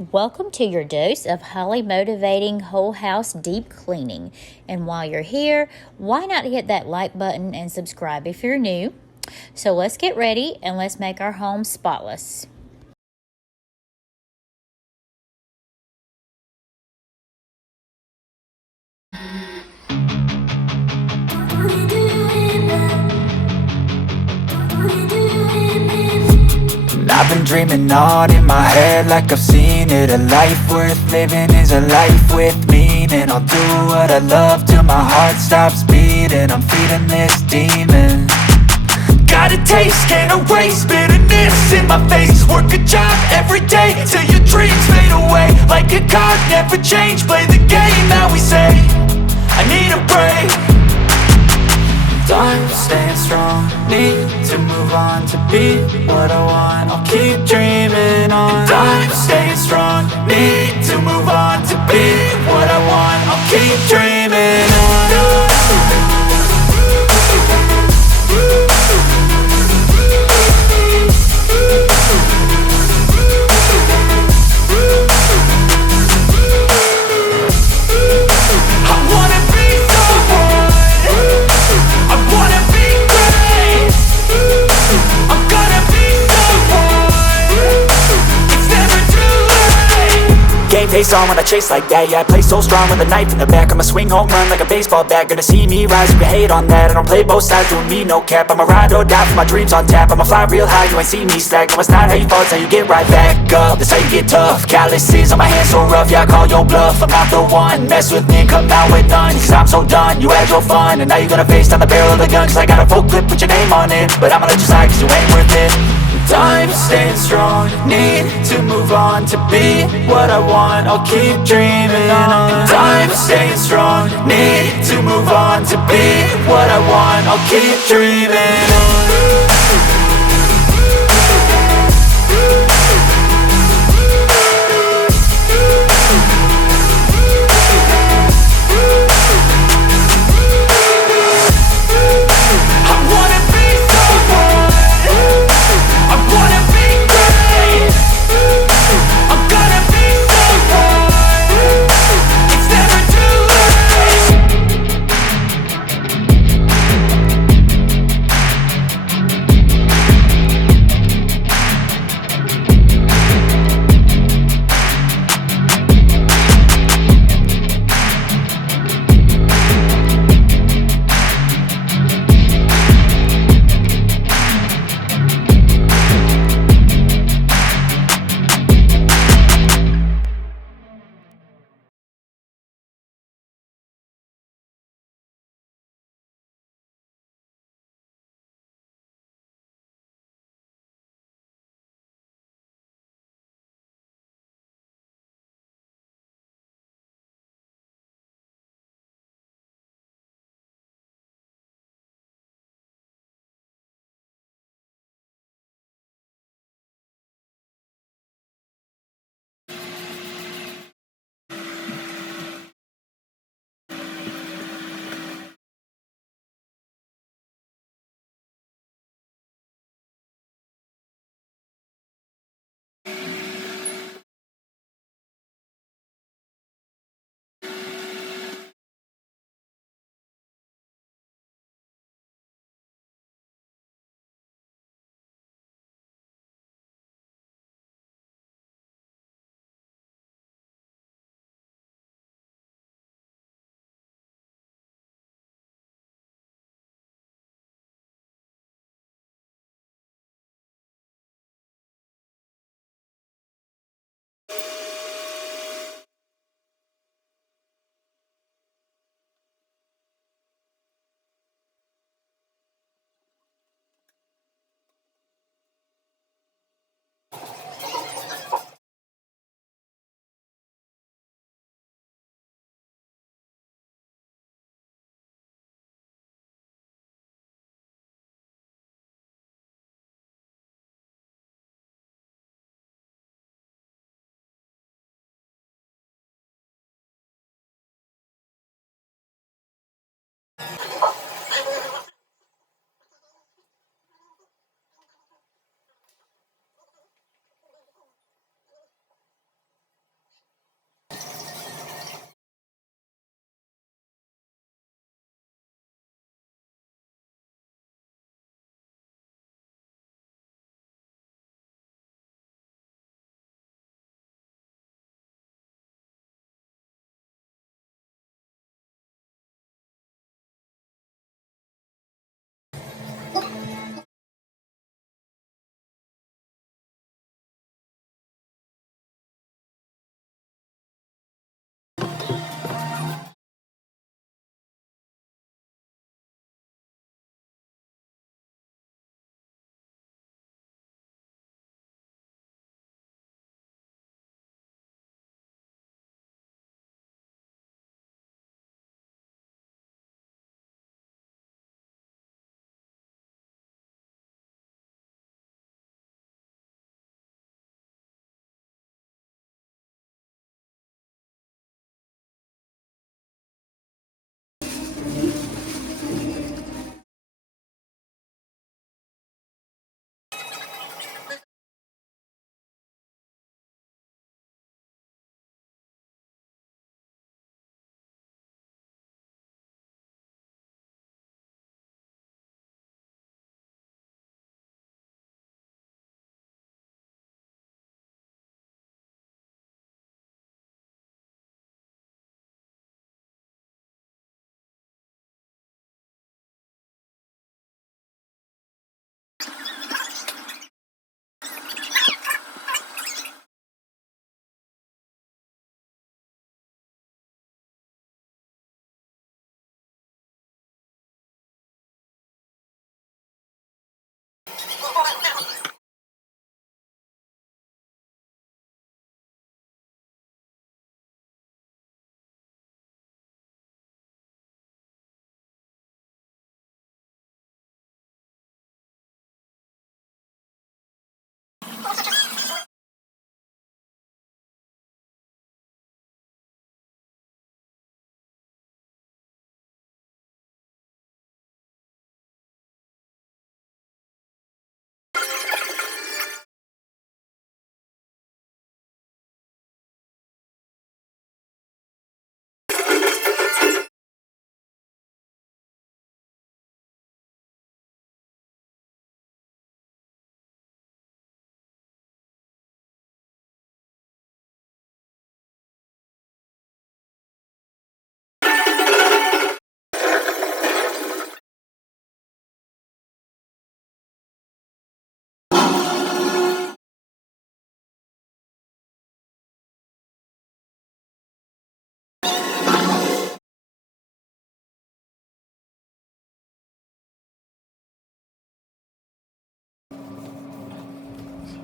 Welcome to your dose of highly motivating whole house deep cleaning. And while you're here, why not hit that like button and subscribe if you're new? So let's get ready and let's make our home spotless. I've been dreaming on in my head like I've seen it. A life worth living is a life with meaning. I'll do what I love till my heart stops beating. I'm feeding this demon. Got a taste, can't erase bitterness in my face. Work a job every day till your dreams fade away. Like a card, never change, play the game that we say. I need a break. I'm staying strong, need to move on to be what I want. I'll keep dreaming on. I'm staying strong, need to move on to be what I want. I'll keep dreaming on. Face on when I chase like that. Yeah, I play so strong with a knife in the back. I'ma swing home run like a baseball bat. Gonna see me rise, you can hate on that. I don't play both sides, doing me no cap. I'ma ride or die for my dreams on tap. I'ma fly real high, you ain't see me slack. No, it's not how you fall, it's how you get right back up. That's how you get tough. Calluses on my hands so rough, yeah, I call your bluff. I'm not the one, mess with me and come out with none. Cause I'm so done, you had your fun. And now you're gonna face down the barrel of the gun. Cause I got a full clip with your name on it. But I'ma let you slide cause you ain't worth it. I'm staying strong, need to move on to be what I want. I'll keep dreaming on. I'm staying strong, need to move on to be what I want. I'll keep dreaming on.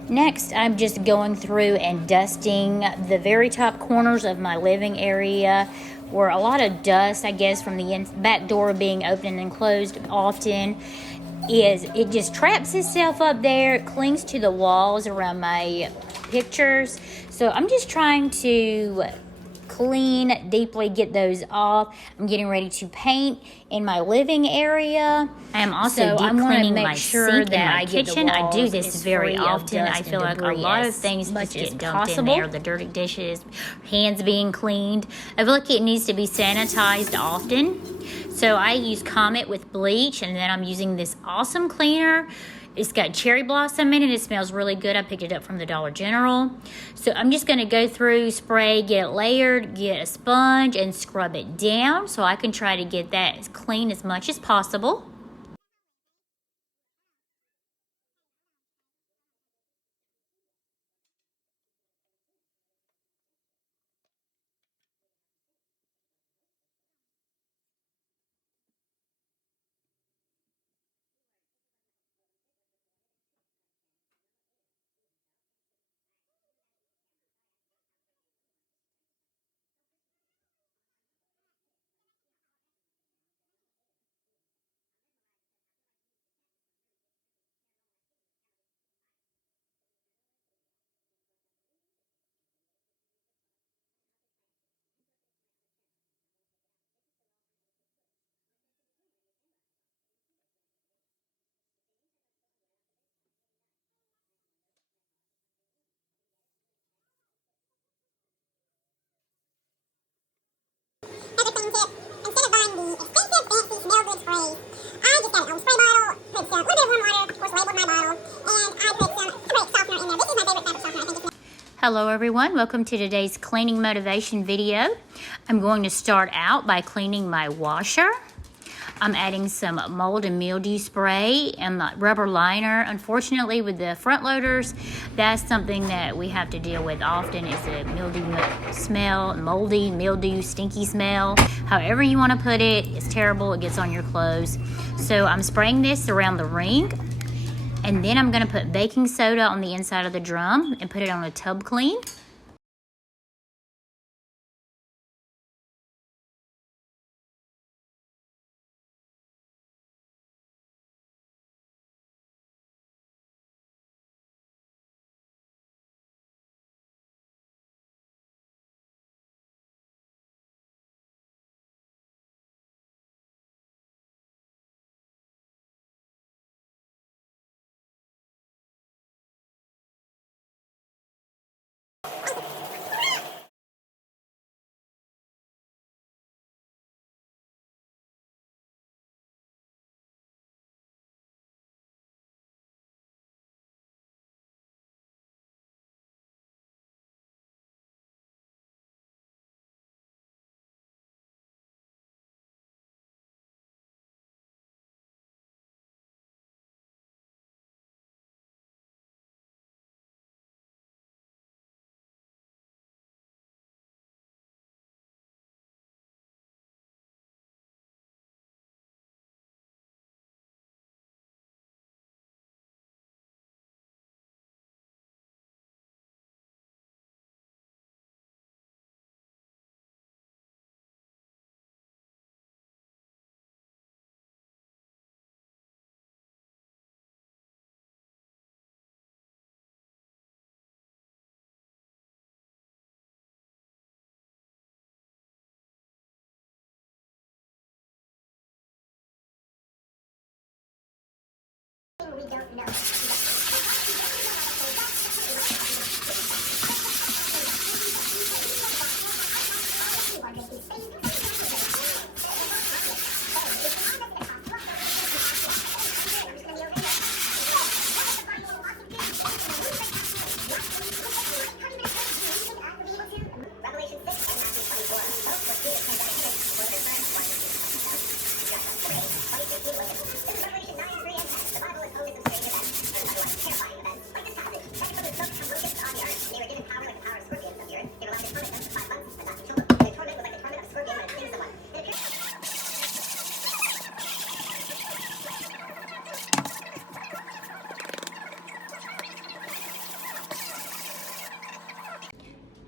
Next, I'm just going through and dusting the very top corners of my living area where a lot of dust, I guess, from the back door being open and closed often, it just traps itself up there. It clings to the walls around my pictures. So I'm just trying to clean deeply, get those off. I'm getting ready to paint in my living area. I am also deep cleaning my sink in my kitchen. I do this very often. I feel like a lot of things just get dumped in there. The dirty dishes, hands being cleaned. I feel like it needs to be sanitized often. So I use Comet with bleach, and then I'm using this awesome cleaner. It's got cherry blossom in it. It smells really good. I picked it up from the Dollar General. So I'm just going to go through, spray, get it layered, get a sponge, and scrub it down so I can try to get that as clean as much as possible. Hello everyone, welcome to today's cleaning motivation video. I'm going to start out by cleaning my washer. I'm adding some mold and mildew spray and the rubber liner. Unfortunately, with the front loaders, that's something that we have to deal with often, is a mildew smell, moldy, mildew, stinky smell. However you want to put it, it's terrible. It gets on your clothes. So I'm spraying this around the ring, and then I'm going to put baking soda on the inside of the drum and put it on a tub clean. We don't know.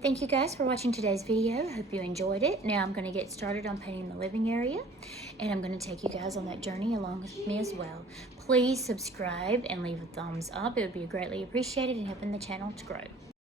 Thank you guys for watching today's video. Hope you enjoyed it. Now I'm going to get started on painting the living area, and I'm going to take you guys on that journey along with me as well. Please subscribe and leave a thumbs up. It would be greatly appreciated in helping the channel to grow.